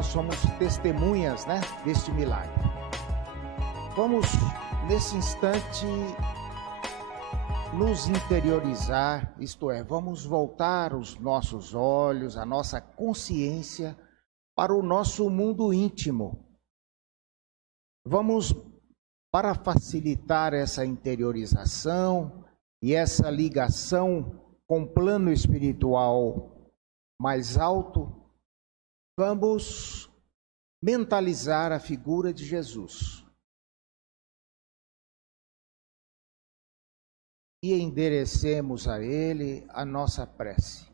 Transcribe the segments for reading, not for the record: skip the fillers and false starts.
Nós somos testemunhas, deste milagre. Vamos, nesse instante, nos interiorizar, isto é, vamos voltar os nossos olhos, a nossa consciência para o nosso mundo íntimo. Vamos, para facilitar essa interiorização e essa ligação com o plano espiritual mais alto, vamos mentalizar a figura de Jesus e enderecemos a Ele a nossa prece.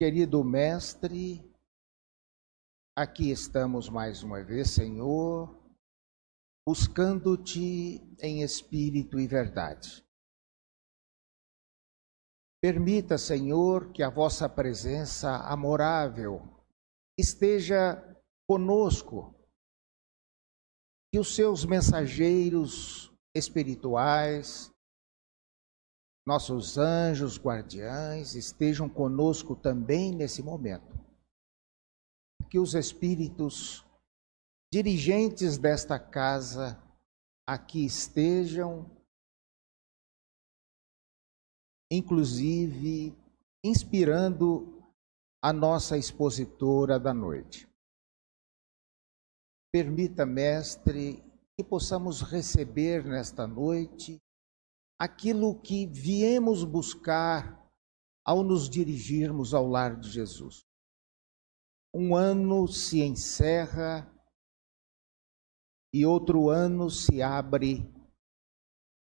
Querido Mestre, aqui estamos mais uma vez, Senhor, buscando-te em espírito e verdade. Permita, Senhor, que a vossa presença amorável esteja conosco, que os seus mensageiros espirituais, nossos anjos guardiães, estejam conosco também nesse momento. Que os espíritos dirigentes desta casa aqui estejam, inclusive inspirando a nossa expositora da noite. Permita, Mestre, que possamos receber nesta noite aquilo que viemos buscar ao nos dirigirmos ao lar de Jesus. Um ano se encerra e outro ano se abre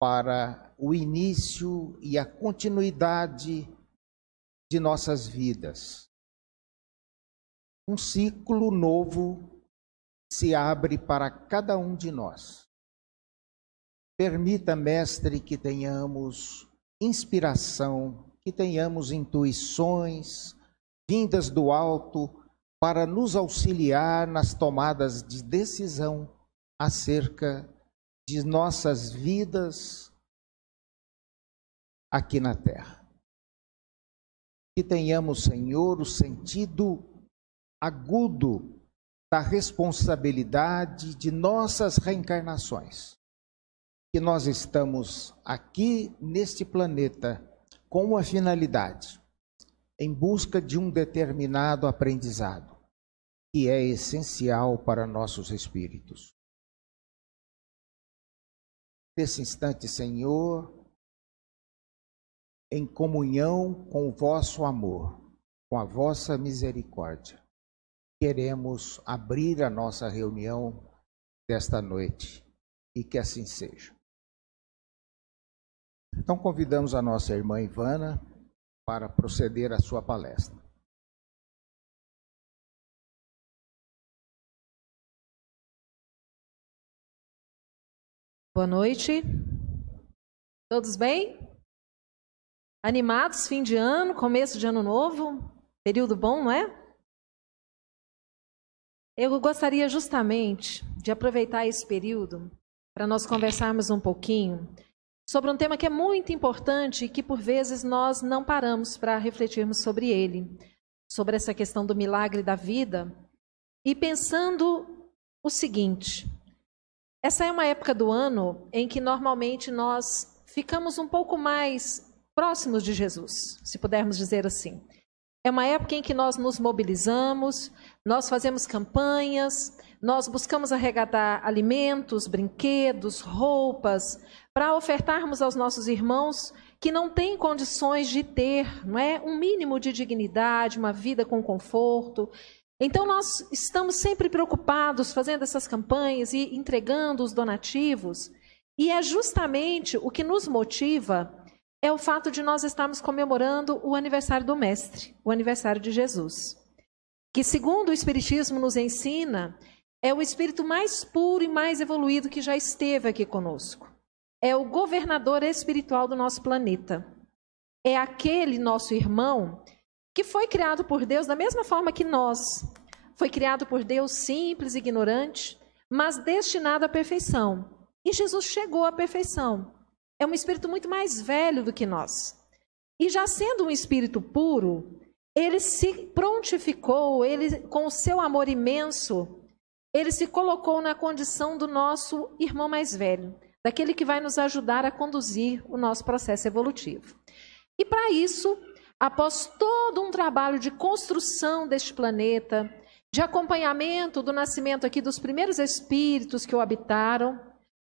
para o início e a continuidade de nossas vidas. Um ciclo novo se abre para cada um de nós. Permita, Mestre, que tenhamos inspiração, que tenhamos intuições vindas do alto para nos auxiliar nas tomadas de decisão acerca de nossas vidas aqui na terra. Que tenhamos, Senhor, o sentido agudo da responsabilidade de nossas reencarnações. Que nós estamos aqui neste planeta com uma finalidade, em busca de um determinado aprendizado, que é essencial para nossos espíritos. Nesse instante, Senhor, em comunhão com o vosso amor, com a vossa misericórdia, queremos abrir a nossa reunião desta noite e que assim seja. Então convidamos a nossa irmã Ivana para proceder à sua palestra. Boa noite. Todos bem? Animados, fim de ano, começo de ano novo, período bom, não é? Eu gostaria justamente de aproveitar esse período para nós conversarmos um pouquinho sobre um tema que é muito importante e que por vezes nós não paramos para refletirmos sobre ele, sobre essa questão do milagre da vida, e pensando o seguinte: essa é uma época do ano em que normalmente nós ficamos um pouco mais próximos de Jesus, se pudermos dizer assim. É uma época em que nós nos mobilizamos, nós fazemos campanhas, nós buscamos arrecadar alimentos, brinquedos, roupas, para ofertarmos aos nossos irmãos que não têm condições de ter, não é, um mínimo de dignidade, uma vida com conforto. Então nós estamos sempre preocupados fazendo essas campanhas e entregando os donativos, e é justamente o que nos motiva é o fato de nós estarmos comemorando o aniversário do Mestre, o aniversário de Jesus, que segundo o Espiritismo nos ensina, é o espírito mais puro e mais evoluído que já esteve aqui conosco. É o governador espiritual do nosso planeta. É aquele nosso irmão que foi criado por Deus da mesma forma que nós. Foi criado por Deus simples, ignorante, mas destinado à perfeição. E Jesus chegou à perfeição. É um espírito muito mais velho do que nós. E já sendo um espírito puro, ele se prontificou, ele, com o seu amor imenso, ele se colocou na condição do nosso irmão mais velho, daquele que vai nos ajudar a conduzir o nosso processo evolutivo. E para isso, após todo um trabalho de construção deste planeta, de acompanhamento do nascimento aqui dos primeiros espíritos que o habitaram,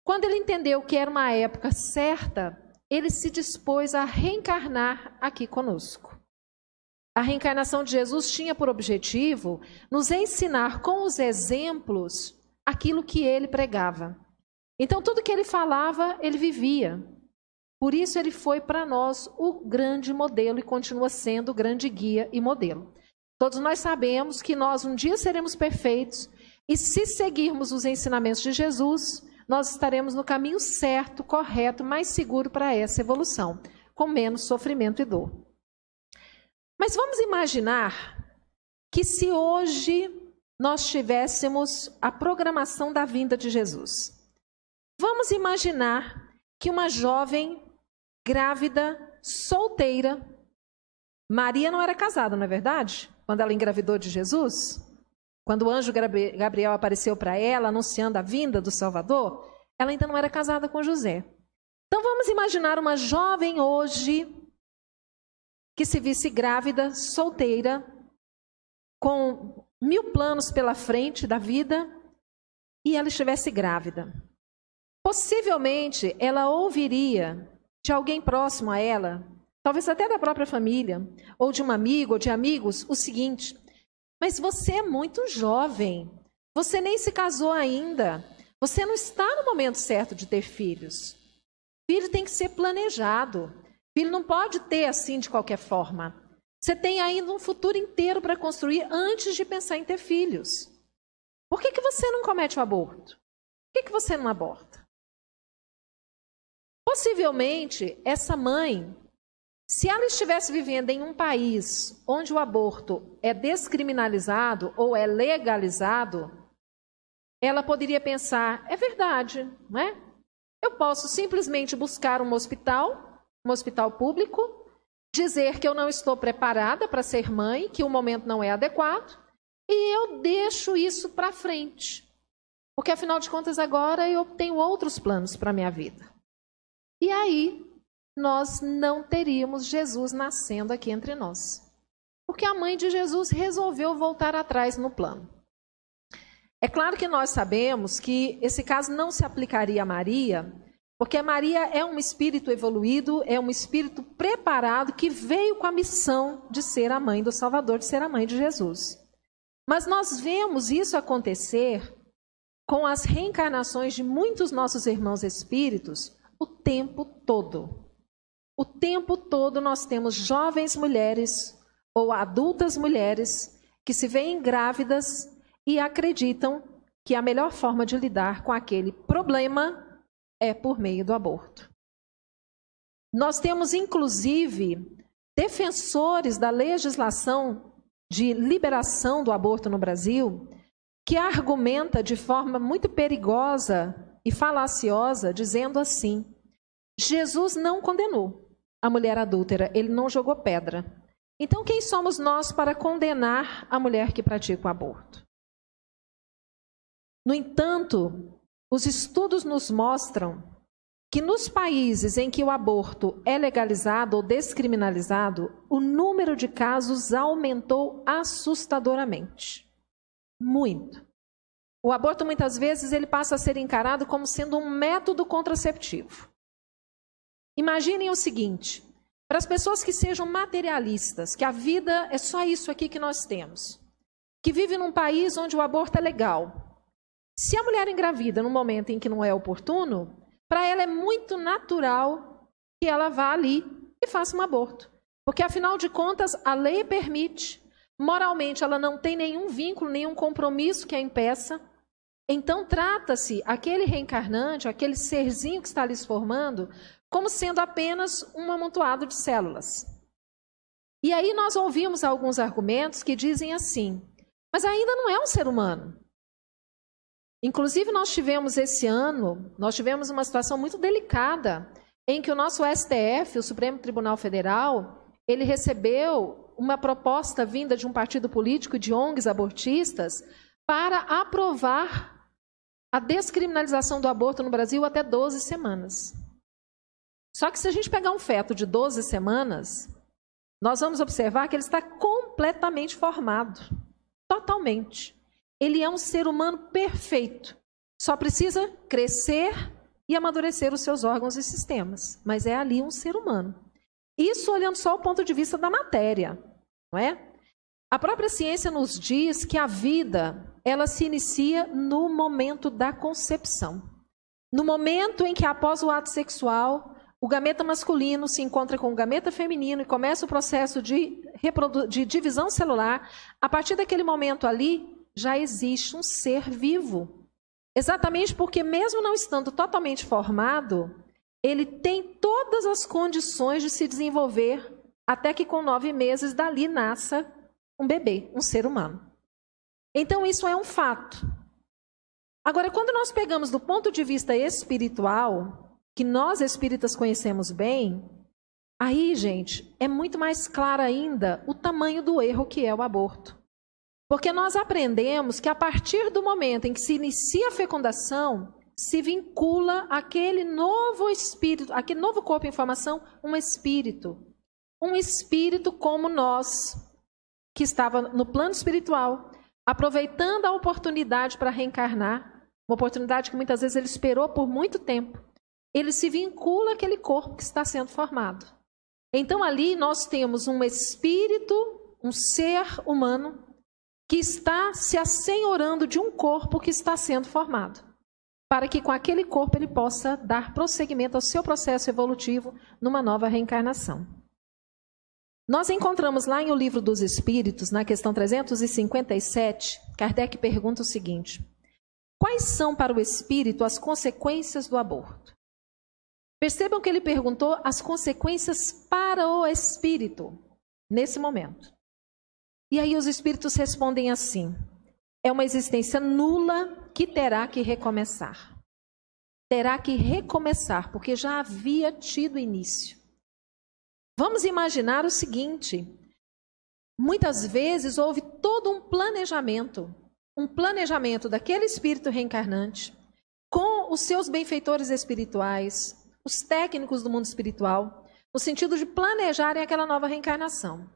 quando ele entendeu que era uma época certa, ele se dispôs a reencarnar aqui conosco. A reencarnação de Jesus tinha por objetivo nos ensinar com os exemplos aquilo que ele pregava. Então, tudo que ele falava, ele vivia. Por isso, ele foi para nós o grande modelo e continua sendo o grande guia e modelo. Todos nós sabemos que nós um dia seremos perfeitos e, se seguirmos os ensinamentos de Jesus, nós estaremos no caminho certo, correto, mais seguro para essa evolução, com menos sofrimento e dor. Mas vamos imaginar que se hoje nós tivéssemos a programação da vinda de Jesus. Vamos imaginar que uma jovem, grávida, solteira, Maria não era casada, não é verdade? Quando ela engravidou de Jesus, quando o anjo Gabriel apareceu para ela, anunciando a vinda do Salvador, ela ainda não era casada com José. Então vamos imaginar uma jovem hoje que se visse grávida, solteira, com 1000 planos pela frente da vida, e ela estivesse grávida. Possivelmente, ela ouviria de alguém próximo a ela, talvez até da própria família, ou de um amigo, ou de amigos, o seguinte: mas você é muito jovem, você nem se casou ainda, você não está no momento certo de ter filhos. Filho tem que ser planejado. Filho não pode ter assim de qualquer forma. Você tem ainda um futuro inteiro para construir antes de pensar em ter filhos. Por que você não comete o aborto? Por que você não aborta? Possivelmente, essa mãe, se ela estivesse vivendo em um país onde o aborto é descriminalizado ou é legalizado, ela poderia pensar: é verdade, não é? Eu posso simplesmente buscar um hospital público, dizer que eu não estou preparada para ser mãe, que o momento não é adequado, e eu deixo isso para frente. Porque, afinal de contas, agora eu tenho outros planos para a minha vida. E aí, nós não teríamos Jesus nascendo aqui entre nós. Porque a mãe de Jesus resolveu voltar atrás no plano. É claro que nós sabemos que esse caso não se aplicaria a Maria, porque Maria é um espírito evoluído, é um espírito preparado que veio com a missão de ser a mãe do Salvador, de ser a mãe de Jesus. Mas nós vemos isso acontecer com as reencarnações de muitos nossos irmãos espíritos o tempo todo. O tempo todo nós temos jovens mulheres ou adultas mulheres que se veem grávidas e acreditam que a melhor forma de lidar com aquele problema é por meio do aborto. Nós temos, inclusive, defensores da legislação de liberação do aborto no Brasil, que argumenta de forma muito perigosa e falaciosa, dizendo assim: Jesus não condenou a mulher adúltera, ele não jogou pedra. Então, quem somos nós para condenar a mulher que pratica o aborto? No entanto, os estudos nos mostram que nos países em que o aborto é legalizado ou descriminalizado, o número de casos aumentou assustadoramente. Muito. O aborto, muitas vezes, ele passa a ser encarado como sendo um método contraceptivo. Imaginem o seguinte: para as pessoas que sejam materialistas, que a vida é só isso aqui que nós temos, que vivem num país onde o aborto é legal, se a mulher engravida num momento em que não é oportuno, para ela é muito natural que ela vá ali e faça um aborto. Porque, afinal de contas, a lei permite, moralmente ela não tem nenhum vínculo, nenhum compromisso que a impeça. Então, trata-se aquele reencarnante, aquele serzinho que está ali se formando, como sendo apenas um amontoado de células. E aí nós ouvimos alguns argumentos que dizem assim: mas ainda não é um ser humano. Inclusive, nós tivemos esse ano, uma situação muito delicada, em que o nosso STF, o Supremo Tribunal Federal, ele recebeu uma proposta vinda de um partido político de ONGs abortistas para aprovar a descriminalização do aborto no Brasil até 12 semanas. Só que se a gente pegar um feto de 12 semanas, nós vamos observar que ele está completamente formado, totalmente. Ele é um ser humano perfeito, só precisa crescer e amadurecer os seus órgãos e sistemas, mas é ali um ser humano. Isso olhando só o ponto de vista da matéria, não é? A própria ciência nos diz que a vida, ela se inicia no momento da concepção. No momento em que, após o ato sexual, o gameta masculino se encontra com o gameta feminino e começa o processo de divisão celular, a partir daquele momento ali, já existe um ser vivo. Exatamente porque, mesmo não estando totalmente formado, ele tem todas as condições de se desenvolver até que com 9 meses dali nasça um bebê, um ser humano. Então isso é um fato. Agora, quando nós pegamos do ponto de vista espiritual, que nós espíritas conhecemos bem, aí, gente, é muito mais claro ainda o tamanho do erro que é o aborto. Porque nós aprendemos que a partir do momento em que se inicia a fecundação, se vincula aquele novo espírito, aquele novo corpo em formação, um espírito. Um espírito como nós, que estava no plano espiritual, aproveitando a oportunidade para reencarnar, uma oportunidade que muitas vezes ele esperou por muito tempo, ele se vincula àquele corpo que está sendo formado. Então ali nós temos um espírito, um ser humano, que está se assenhorando de um corpo que está sendo formado, para que com aquele corpo ele possa dar prosseguimento ao seu processo evolutivo numa nova reencarnação. Nós encontramos lá em O Livro dos Espíritos, na questão 357, Kardec pergunta o seguinte: quais são para o espírito as consequências do aborto? Percebam que ele perguntou as consequências para o espírito, nesse momento. E aí os espíritos respondem assim: é uma existência nula que terá que recomeçar. Terá que recomeçar, porque já havia tido início. Vamos imaginar o seguinte: muitas vezes houve todo um planejamento daquele espírito reencarnante, com os seus benfeitores espirituais, os técnicos do mundo espiritual, no sentido de planejarem aquela nova reencarnação.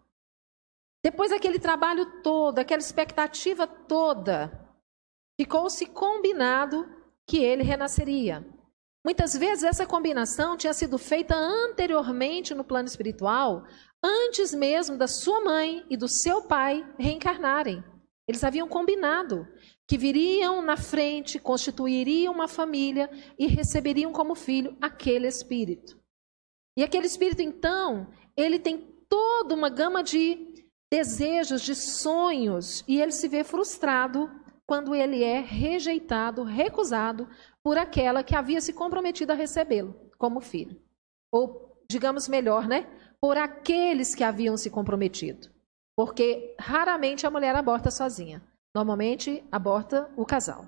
Depois daquele trabalho todo, aquela expectativa toda, ficou-se combinado que ele renasceria. Muitas vezes essa combinação tinha sido feita anteriormente no plano espiritual, antes mesmo da sua mãe e do seu pai reencarnarem. Eles haviam combinado que viriam na frente, constituiriam uma família e receberiam como filho aquele espírito. E aquele espírito, então, ele tem toda uma gama de desejos, de sonhos, e ele se vê frustrado quando ele é rejeitado, recusado por aquela que havia se comprometido a recebê-lo como filho. Ou, digamos melhor, né? Por aqueles que haviam se comprometido. Porque raramente a mulher aborta sozinha. Normalmente aborta o casal.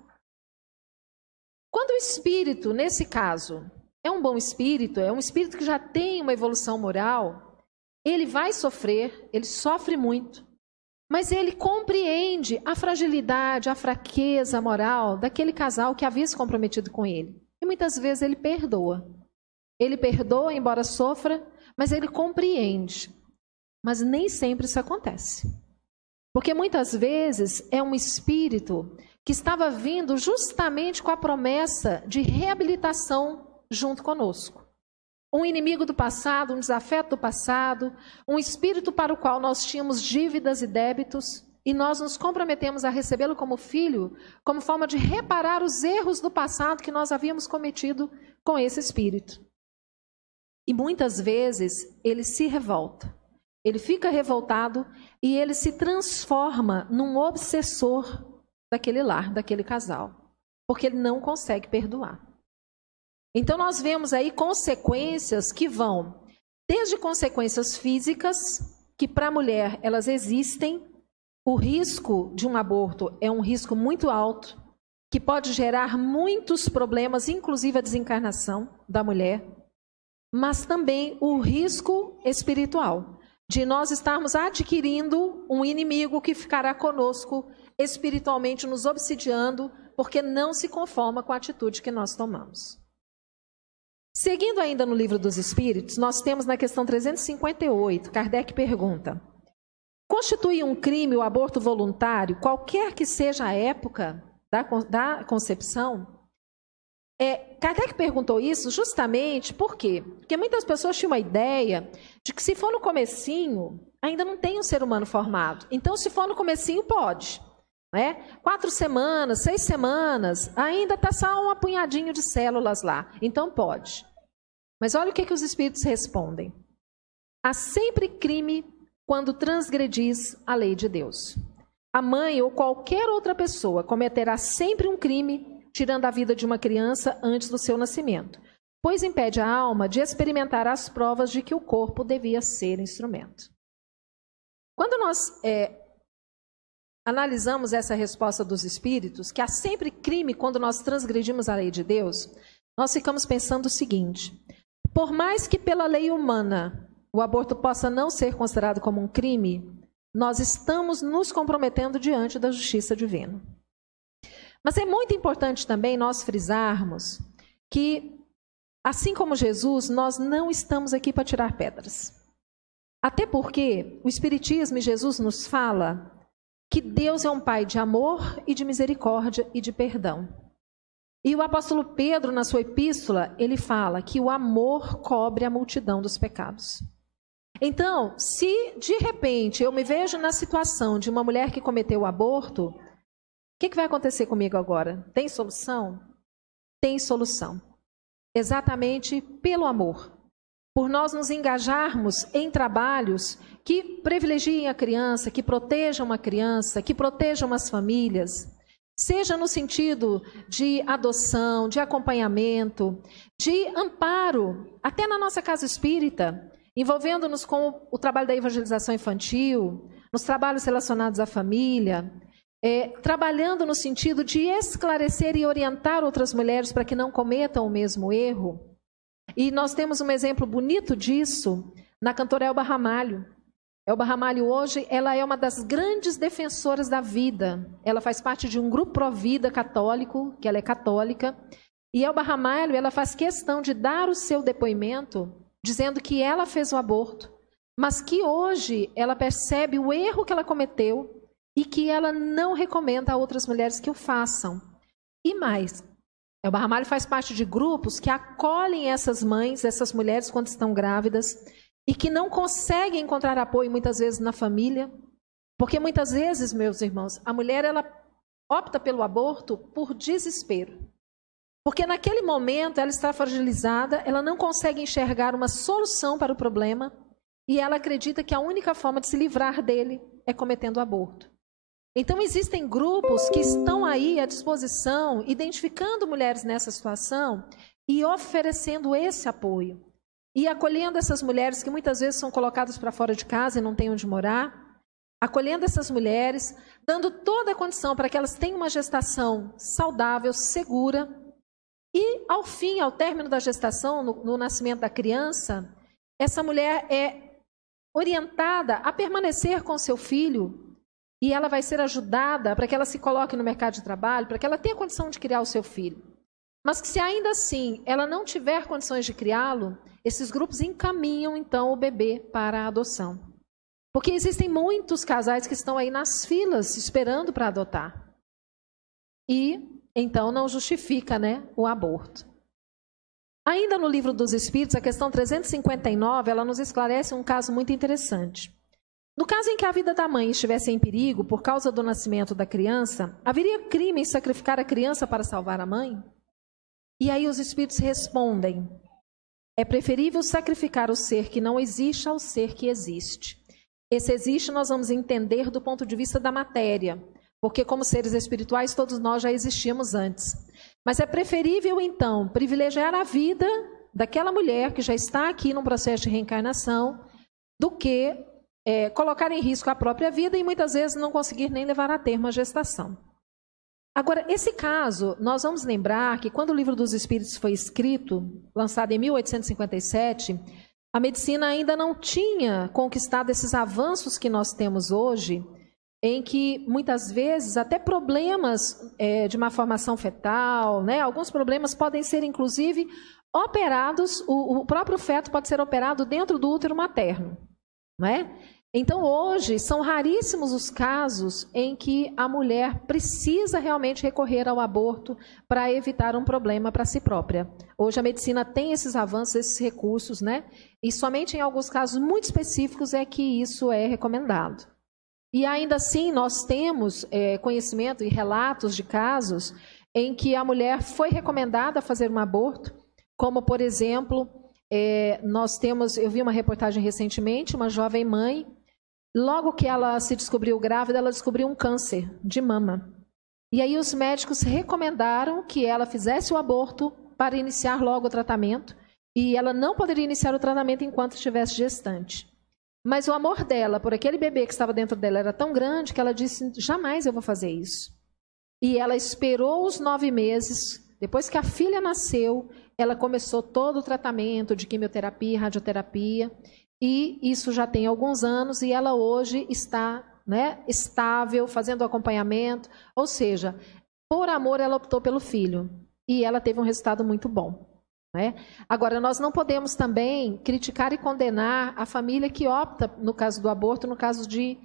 Quando o espírito, nesse caso, é um bom espírito, é um espírito que já tem uma evolução moral, ele vai sofrer, ele sofre muito, mas ele compreende a fragilidade, a fraqueza moral daquele casal que havia se comprometido com ele. E muitas vezes ele perdoa. Ele perdoa, embora sofra, mas ele compreende. Mas nem sempre isso acontece. Porque muitas vezes é um espírito que estava vindo justamente com a promessa de reabilitação junto conosco. Um inimigo do passado, um desafeto do passado, um espírito para o qual nós tínhamos dívidas e débitos, e nós nos comprometemos a recebê-lo como filho, como forma de reparar os erros do passado que nós havíamos cometido com esse espírito. E muitas vezes ele se revolta, ele fica revoltado e ele se transforma num obsessor daquele lar, daquele casal, porque ele não consegue perdoar. Então nós vemos aí consequências que vão desde consequências físicas, que para a mulher elas existem. O risco de um aborto é um risco muito alto, que pode gerar muitos problemas, inclusive a desencarnação da mulher, mas também o risco espiritual. de nós estarmos adquirindo um inimigo que ficará conosco espiritualmente, nos obsidiando, porque não se conforma com a atitude que nós tomamos. Seguindo ainda no Livro dos Espíritos, nós temos na questão 358, Kardec pergunta: constitui um crime o aborto voluntário, qualquer que seja a época da concepção? Kardec perguntou isso justamente por quê? Porque muitas pessoas tinham a ideia de que se for no comecinho, ainda não tem um ser humano formado. Então, se for no comecinho, pode. 4 semanas, 6 semanas, ainda está só um apunhadinho de células lá. Então, pode. Mas olha o que os espíritos respondem. Há sempre crime quando transgredis a lei de Deus. A mãe ou qualquer outra pessoa cometerá sempre um crime, tirando a vida de uma criança antes do seu nascimento, pois impede a alma de experimentar as provas de que o corpo devia ser instrumento. Quando nós analisamos essa resposta dos espíritos, que há sempre crime quando nós transgredimos a lei de Deus, nós ficamos pensando o seguinte: por mais que pela lei humana o aborto possa não ser considerado como um crime, nós estamos nos comprometendo diante da justiça divina. Mas é muito importante também nós frisarmos que, assim como Jesus, nós não estamos aqui para tirar pedras. Até porque o Espiritismo e Jesus nos fala que Deus é um Pai de amor e de misericórdia e de perdão. E o apóstolo Pedro, na sua epístola, ele fala que o amor cobre a multidão dos pecados. Então, se de repente eu me vejo na situação de uma mulher que cometeu o aborto, o que vai acontecer comigo agora? Tem solução? Tem solução. Exatamente pelo amor. Por nós nos engajarmos em trabalhos que privilegiem a criança, que protejam a criança, que protejam as famílias, seja no sentido de adoção, de acompanhamento, de amparo, até na nossa casa espírita, envolvendo-nos com o trabalho da evangelização infantil, nos trabalhos relacionados à família, trabalhando no sentido de esclarecer e orientar outras mulheres para que não cometam o mesmo erro. E nós temos um exemplo bonito disso na cantora Elba Ramalho. Elba Ramalho hoje, ela é uma das grandes defensoras da vida. Ela faz parte de um grupo pró-vida católico, que ela é católica. E Elba Ramalho, ela faz questão de dar o seu depoimento, dizendo que ela fez o aborto, mas que hoje ela percebe o erro que ela cometeu e que ela não recomenda a outras mulheres que o façam. E mais, Elba Ramalho faz parte de grupos que acolhem essas mães, essas mulheres quando estão grávidas e que não conseguem encontrar apoio muitas vezes na família, porque muitas vezes, meus irmãos, a mulher ela opta pelo aborto por desespero. Porque naquele momento ela está fragilizada, ela não consegue enxergar uma solução para o problema e ela acredita que a única forma de se livrar dele é cometendo o aborto. Então existem grupos que estão aí à disposição, identificando mulheres nessa situação e oferecendo esse apoio. E acolhendo essas mulheres que muitas vezes são colocadas para fora de casa e não têm onde morar, acolhendo essas mulheres, dando toda a condição para que elas tenham uma gestação saudável, segura. E, ao fim, ao término da gestação, no nascimento da criança, essa mulher é orientada a permanecer com seu filho e ela vai ser ajudada para que ela se coloque no mercado de trabalho, para que ela tenha condição de criar o seu filho. Mas que se ainda assim ela não tiver condições de criá-lo, esses grupos encaminham, então, o bebê para a adoção. Porque existem muitos casais que estão aí nas filas esperando para adotar. E então não justifica, o aborto. Ainda no Livro dos Espíritos, a questão 359, ela nos esclarece um caso muito interessante. No caso em que a vida da mãe estivesse em perigo por causa do nascimento da criança, haveria crime em sacrificar a criança para salvar a mãe? E aí os Espíritos respondem: é preferível sacrificar o ser que não existe ao ser que existe. Esse existe nós vamos entender do ponto de vista da matéria, porque como seres espirituais todos nós já existíamos antes. Mas é preferível então privilegiar a vida daquela mulher que já está aqui num processo de reencarnação do que colocar em risco a própria vida e muitas vezes não conseguir nem levar a termo a gestação. Agora, esse caso, nós vamos lembrar que quando o Livro dos Espíritos foi escrito, lançado em 1857, a medicina ainda não tinha conquistado esses avanços que nós temos hoje, em que muitas vezes até problemas de malformação fetal, né, alguns problemas podem ser inclusive operados, o próprio feto pode ser operado dentro do útero materno, não é? Então hoje são raríssimos os casos em que a mulher precisa realmente recorrer ao aborto para evitar um problema para si própria. Hoje a medicina tem esses avanços, esses recursos, né? E somente em alguns casos muito específicos é que isso é recomendado. E ainda assim nós temos conhecimento e relatos de casos em que a mulher foi recomendada a fazer um aborto, como por exemplo, eu vi uma reportagem recentemente, uma jovem mãe, logo que ela se descobriu grávida, ela descobriu um câncer de mama. E aí os médicos recomendaram que ela fizesse o aborto para iniciar logo o tratamento, e ela não poderia iniciar o tratamento enquanto estivesse gestante. Mas o amor dela por aquele bebê que estava dentro dela era tão grande que ela disse, jamais eu vou fazer isso. E ela esperou os 9 meses, depois que a filha nasceu, ela começou todo o tratamento de quimioterapia, radioterapia, e isso já tem alguns anos, e ela hoje está, né, estável, fazendo acompanhamento, ou seja, por amor ela optou pelo filho, e ela teve um resultado muito bom. Né? Agora, nós não podemos também criticar e condenar a família que opta, no caso do aborto, no caso de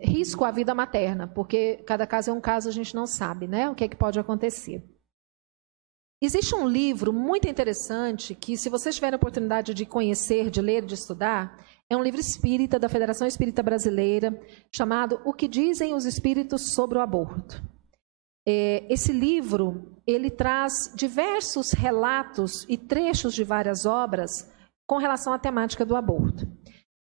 risco à vida materna, porque cada caso é um caso, a gente não sabe, né, o que é que pode acontecer. Existe um livro muito interessante que, se vocês tiverem a oportunidade de conhecer, de ler, de estudar, é um livro espírita da Federação Espírita Brasileira, chamado O que Dizem os Espíritos sobre o Aborto. Esse livro, ele traz diversos relatos e trechos de várias obras com relação à temática do aborto.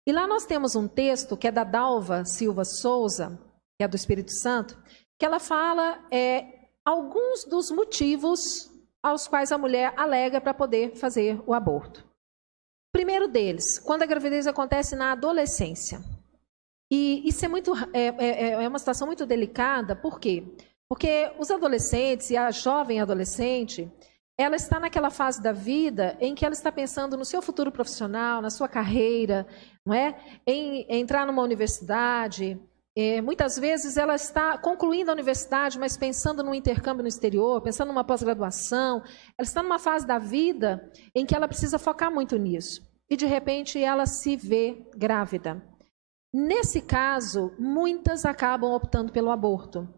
E lá nós temos um texto que é da Dalva Silva Souza, que é do Espírito Santo, que ela fala alguns dos motivos aos quais a mulher alega para poder fazer o aborto. O primeiro deles, quando a gravidez acontece na adolescência. E isso é uma situação muito delicada, por quê? Porque os adolescentes e a jovem adolescente, ela está naquela fase da vida em que ela está pensando no seu futuro profissional, na sua carreira, não é? Em entrar numa universidade. Muitas vezes ela está concluindo a universidade, mas pensando no intercâmbio no exterior, pensando numa pós-graduação. Ela está numa fase da vida em que ela precisa focar muito nisso. E, de repente, ela se vê grávida. Nesse caso, muitas acabam optando pelo aborto,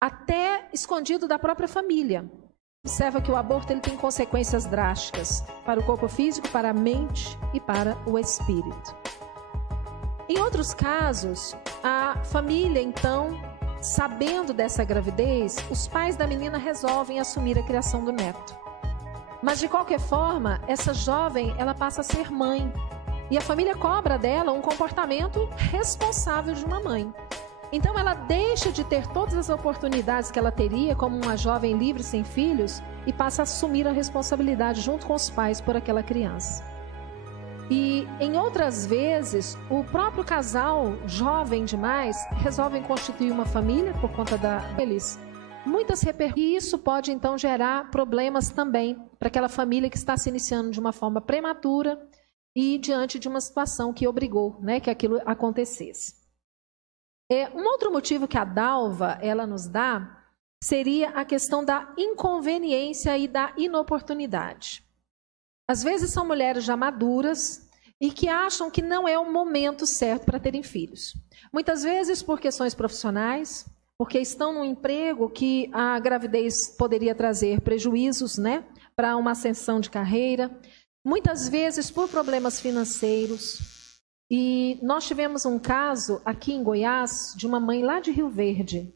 até escondido da própria família. Observa que o aborto ele tem consequências drásticas para o corpo físico, para a mente e para o espírito. Em outros casos, a família, então, sabendo dessa gravidez, os pais da menina resolvem assumir a criação do neto. Mas, de qualquer forma, essa jovem, ela passa a ser mãe. E a família cobra dela um comportamento responsável de uma mãe. Então, ela deixa de ter todas as oportunidades que ela teria como uma jovem livre sem filhos e passa a assumir a responsabilidade junto com os pais por aquela criança. E, em outras vezes, o próprio casal, jovem demais, resolvem constituir uma família por conta deles. Muitas repercussões. E isso pode, então, gerar problemas também para aquela família que está se iniciando de uma forma prematura e diante de uma situação que obrigou, né, que aquilo acontecesse. Um outro motivo que a Dalva ela nos dá seria a questão da inconveniência e da inoportunidade. Às vezes são mulheres já maduras e que acham que não é o momento certo para terem filhos. Muitas vezes por questões profissionais, porque estão num emprego que a gravidez poderia trazer prejuízos, né, para uma ascensão de carreira. Muitas vezes por problemas financeiros. E nós tivemos um caso aqui em Goiás de uma mãe lá de Rio Verde.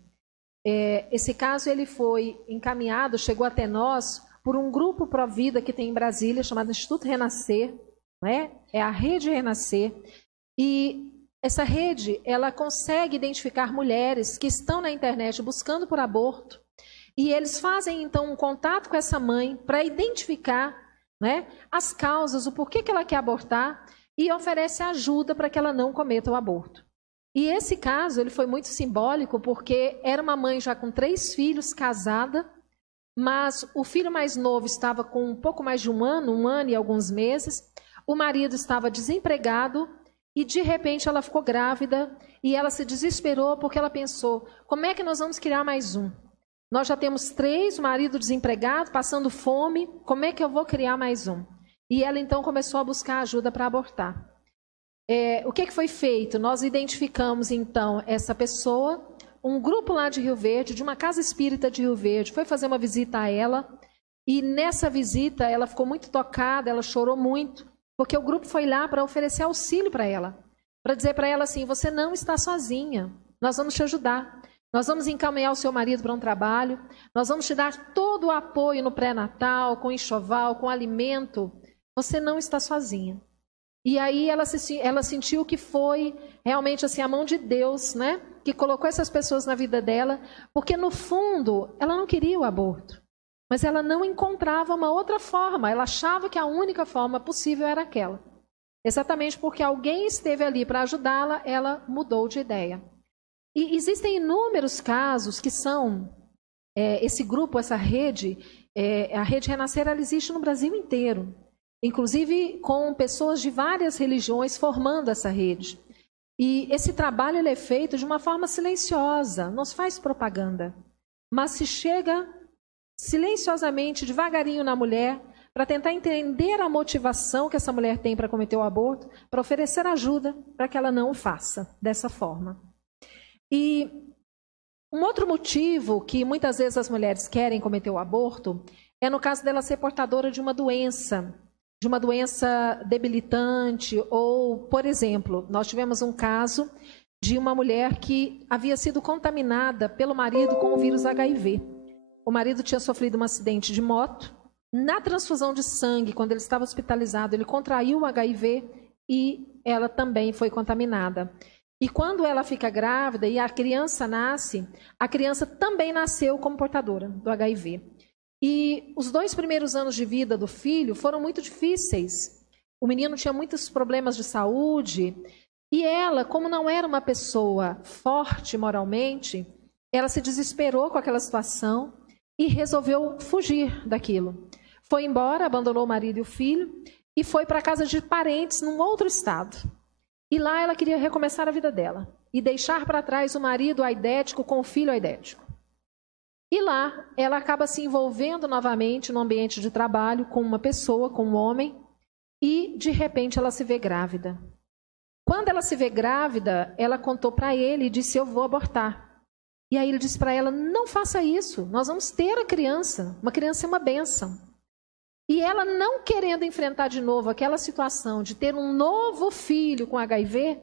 Esse caso ele foi encaminhado, chegou até nós, por um grupo Provida que tem em Brasília, chamado Instituto Renascer, né? É a Rede Renascer. E essa rede, ela consegue identificar mulheres que estão na internet buscando por aborto, e eles fazem, então, um contato com essa mãe para identificar, né, as causas, o porquê que ela quer abortar, e oferece ajuda para que ela não cometa o aborto. E esse caso ele foi muito simbólico, porque era uma mãe já com 3 filhos, casada, mas o filho mais novo estava com um pouco mais de um ano e alguns meses. o marido estava desempregado e, de repente, ela ficou grávida e ela se desesperou porque ela pensou, como é que nós vamos criar mais um? Nós já temos 3, o marido desempregado, passando fome, como é que eu vou criar mais um? E ela, então, começou a buscar ajuda para abortar. O que foi feito? Nós identificamos, então, essa pessoa, um grupo lá de Rio Verde, de uma casa espírita de Rio Verde, foi fazer uma visita a ela, e nessa visita ela ficou muito tocada, ela chorou muito, porque o grupo foi lá para oferecer auxílio para ela, para dizer para ela assim, você não está sozinha, nós vamos te ajudar, nós vamos encaminhar o seu marido para um trabalho, nós vamos te dar todo o apoio no pré-natal, com enxoval, com alimento, você não está sozinha. E aí ela sentiu que foi realmente assim a mão de Deus, né, que colocou essas pessoas na vida dela, porque no fundo ela não queria o aborto, mas ela não encontrava uma outra forma, ela achava que a única forma possível era aquela. Exatamente porque alguém esteve ali para ajudá-la, ela mudou de ideia. E existem inúmeros casos que são, esse grupo, essa rede, a Rede Renascer, ela existe no Brasil inteiro. Inclusive com pessoas de várias religiões formando essa rede. E esse trabalho ele é feito de uma forma silenciosa, não se faz propaganda, mas se chega silenciosamente, devagarinho na mulher, para tentar entender a motivação que essa mulher tem para cometer o aborto, para oferecer ajuda para que ela não o faça dessa forma. E um outro motivo que muitas vezes as mulheres querem cometer o aborto é no caso dela ser portadora de uma doença debilitante, ou, por exemplo, nós tivemos um caso de uma mulher que havia sido contaminada pelo marido com o vírus HIV. O marido tinha sofrido um acidente de moto, na transfusão de sangue, quando ele estava hospitalizado, ele contraiu o HIV e ela também foi contaminada. E quando ela fica grávida e a criança nasce, a criança também nasceu como portadora do HIV. E os 2 primeiros anos de vida do filho foram muito difíceis. O menino tinha muitos problemas de saúde. E ela, como não era uma pessoa forte moralmente, ela se desesperou com aquela situação e resolveu fugir daquilo. Foi embora, abandonou o marido e o filho e foi para a casa de parentes num outro estado. E lá ela queria recomeçar a vida dela e deixar para trás o marido aidético com o filho aidético. E lá, ela acaba se envolvendo novamente no ambiente de trabalho com uma pessoa, com um homem, e de repente ela se vê grávida. Quando ela se vê grávida, ela contou para ele e disse, eu vou abortar. E aí ele disse para ela, não faça isso, nós vamos ter a criança, uma criança é uma bênção. E ela não querendo enfrentar de novo aquela situação de ter um novo filho com HIV,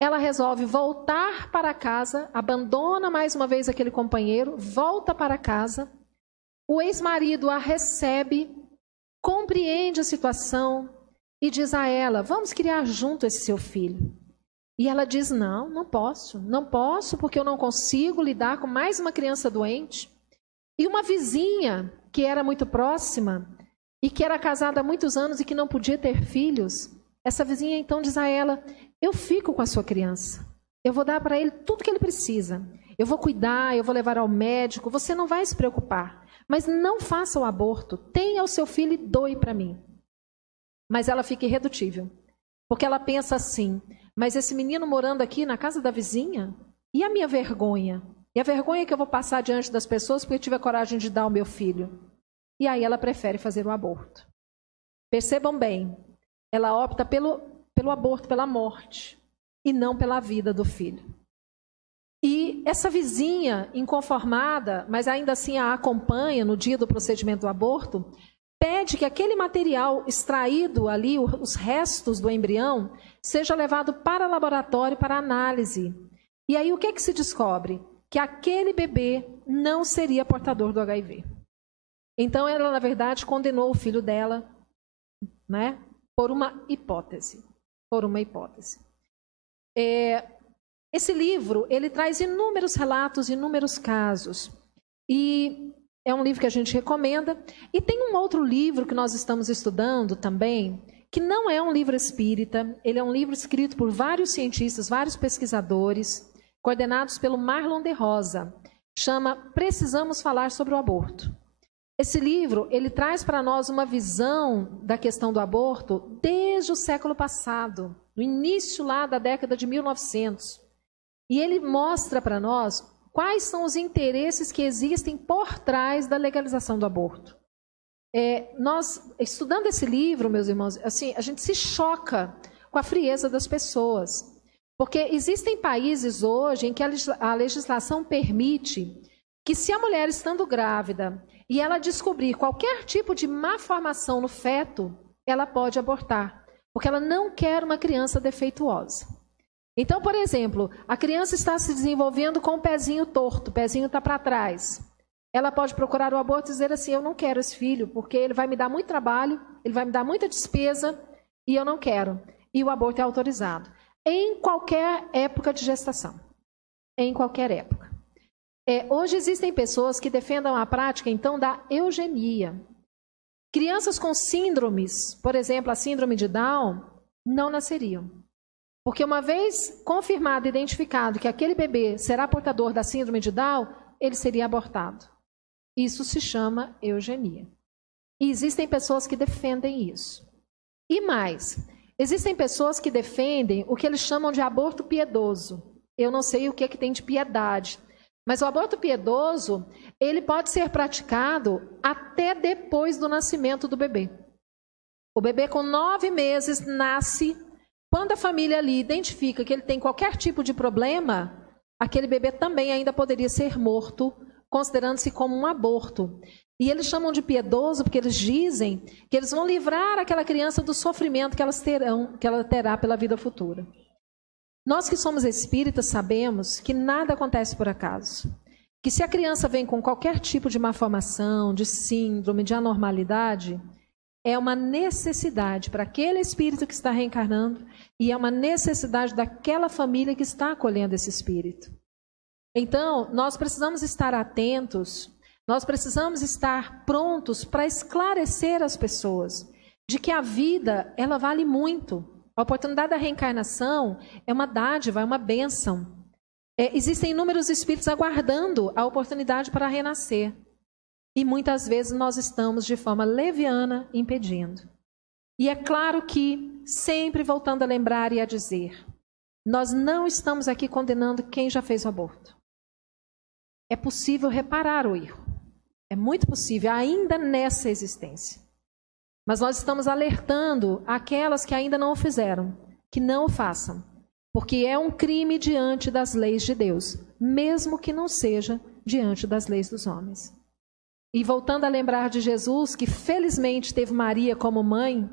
ela resolve voltar para casa, abandona mais uma vez aquele companheiro, volta para casa, o ex-marido a recebe, compreende a situação e diz a ela, vamos criar junto esse seu filho. E ela diz, não posso porque eu não consigo lidar com mais uma criança doente. E uma vizinha que era muito próxima e que era casada há muitos anos e que não podia ter filhos, essa vizinha então diz a ela, eu fico com a sua criança, eu vou dar para ele tudo que ele precisa, eu vou cuidar, eu vou levar ao médico, você não vai se preocupar, mas não faça o aborto, tenha o seu filho e doe para mim. Mas ela fica irredutível, porque ela pensa assim, mas esse menino morando aqui na casa da vizinha, e a minha vergonha? E a vergonha que eu vou passar diante das pessoas porque eu tive a coragem de dar ao meu filho? E aí ela prefere fazer o aborto. Percebam bem, ela opta pelo aborto, pela morte, e não pela vida do filho. E essa vizinha, inconformada, mas ainda assim a acompanha no dia do procedimento do aborto, pede que aquele material extraído ali, os restos do embrião, seja levado para o laboratório para análise. E aí o que se descobre? Que aquele bebê não seria portador do HIV. Então ela, na verdade, condenou o filho dela, né, por uma hipótese. Esse livro, ele traz inúmeros relatos, inúmeros casos. E é um livro que a gente recomenda. E tem um outro livro que nós estamos estudando também, que não é um livro espírita, ele é um livro escrito por vários cientistas, vários pesquisadores, coordenados pelo Marlon de Rosa. Chama Precisamos Falar sobre o Aborto. Esse livro, ele traz para nós uma visão da questão do aborto desde o século passado, no início lá da década de 1900. E ele mostra para nós quais são os interesses que existem por trás da legalização do aborto. Nós, estudando esse livro, meus irmãos, assim, a gente se choca com a frieza das pessoas. Porque existem países hoje em que a legislação permite que, se a mulher estando grávida e ela descobrir qualquer tipo de malformação no feto, ela pode abortar, porque ela não quer uma criança defeituosa. Então, por exemplo, a criança está se desenvolvendo com o pezinho torto, o pezinho está para trás. Ela pode procurar o aborto e dizer assim, eu não quero esse filho, porque ele vai me dar muito trabalho, ele vai me dar muita despesa e eu não quero. E o aborto é autorizado. Em qualquer época de gestação. Em qualquer época. Hoje existem pessoas que defendam a prática, então, da eugenia. Crianças com síndromes, por exemplo, a síndrome de Down, não nasceriam. Porque uma vez confirmado, identificado que aquele bebê será portador da síndrome de Down, ele seria abortado. Isso se chama eugenia. E existem pessoas que defendem isso. E mais, existem pessoas que defendem o que eles chamam de aborto piedoso. Eu não sei o que tem de piedade. Mas o aborto piedoso, ele pode ser praticado até depois do nascimento do bebê. O bebê com 9 meses nasce, quando a família ali identifica que ele tem qualquer tipo de problema, aquele bebê também ainda poderia ser morto, considerando-se como um aborto. E eles chamam de piedoso porque eles dizem que eles vão livrar aquela criança do sofrimento que ela terá pela vida futura. Nós que somos espíritas sabemos que nada acontece por acaso. Que se a criança vem com qualquer tipo de malformação, de síndrome, de anormalidade, é uma necessidade para aquele espírito que está reencarnando e é uma necessidade daquela família que está acolhendo esse espírito. Então, nós precisamos estar atentos, nós precisamos estar prontos para esclarecer as pessoas de que a vida, ela vale muito. A oportunidade da reencarnação é uma dádiva, é uma bênção. Existem inúmeros espíritos aguardando a oportunidade para renascer. E muitas vezes nós estamos de forma leviana impedindo. E é claro que, sempre voltando a lembrar e a dizer, nós não estamos aqui condenando quem já fez o aborto. É possível reparar o erro. É muito possível, ainda nessa existência. Mas nós estamos alertando aquelas que ainda não o fizeram, que não o façam, porque é um crime diante das leis de Deus, mesmo que não seja diante das leis dos homens. E voltando a lembrar de Jesus, que felizmente teve Maria como mãe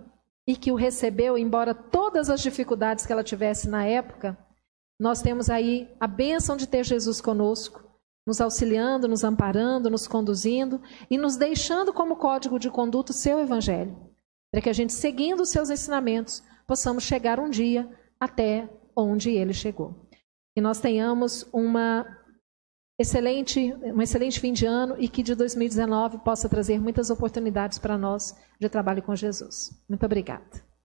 e que o recebeu, embora todas as dificuldades que ela tivesse na época, nós temos aí a bênção de ter Jesus conosco, nos auxiliando, nos amparando, nos conduzindo e nos deixando como código de conduta o seu evangelho, para que a gente, seguindo os seus ensinamentos, possamos chegar um dia até onde ele chegou. Que nós tenhamos um excelente fim de ano e que de 2019 possa trazer muitas oportunidades para nós de trabalho com Jesus. Muito obrigada.